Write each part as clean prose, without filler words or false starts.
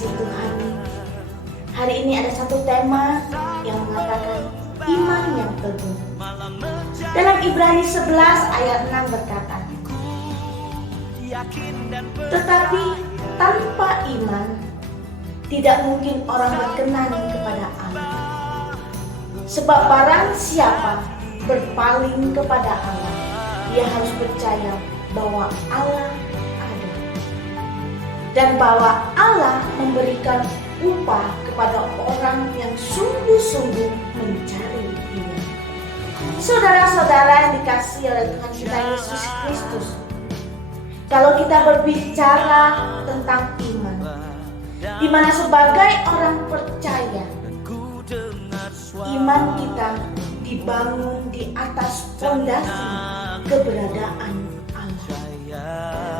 kasih Tuhan, hari ini ada satu tema yang mengatakan iman yang teguh. Dalam Ibrani 11 ayat 6 berkata, tetapi tanpa iman tidak mungkin orang berkenan kepada Allah. Sebab barang siapa berpaling kepada Allah, dia harus percaya bahwa Allah ada dan bahwa Allah memberikan upah kepada orang yang sungguh-sungguh mencari Dia. Saudara-saudara yang dikasihi oleh Tuhan kita Yesus Kristus, kalau kita berbicara tentang iman, di mana sebagai orang percaya, iman kita dibangun di atas fondasi keberadaan Allah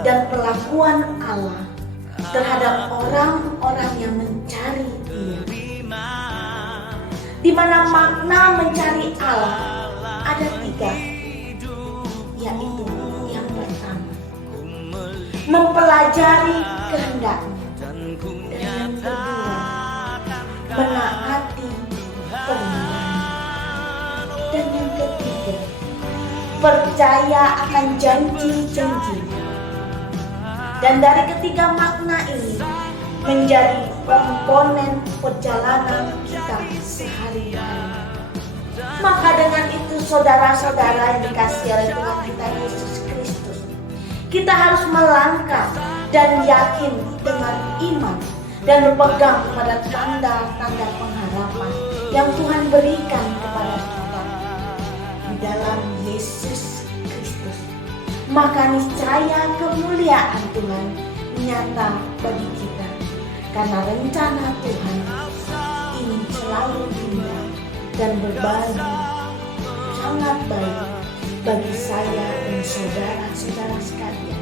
dan perlakuan Allah terhadap orang-orang yang mencari Dia. Di mana makna mencari Allah ada 3, yaitu yang pertama, mempelajari kehendaknya, dan yang kedua, menaati perintahnya, dan yang ketiga, percaya akan janji-janji. Dan dari ketiga makna ini menjadi komponen perjalanan kita sehari-hari. Maka dengan itu saudara-saudara yang dikasihi oleh Tuhan kita Yesus Kristus, kita harus melangkah dan yakin dengan iman dan berpegang kepada tanda-tanda pengharapan yang Tuhan berikan kepada kita di dalam Yesus Kristus. Maka niscaya kemuliaan Tuhan nyata bagi kita, karena rencana Tuhan ini selalu indah dan berbagi sangat baik bagi saya dan saudara-saudara sekalian.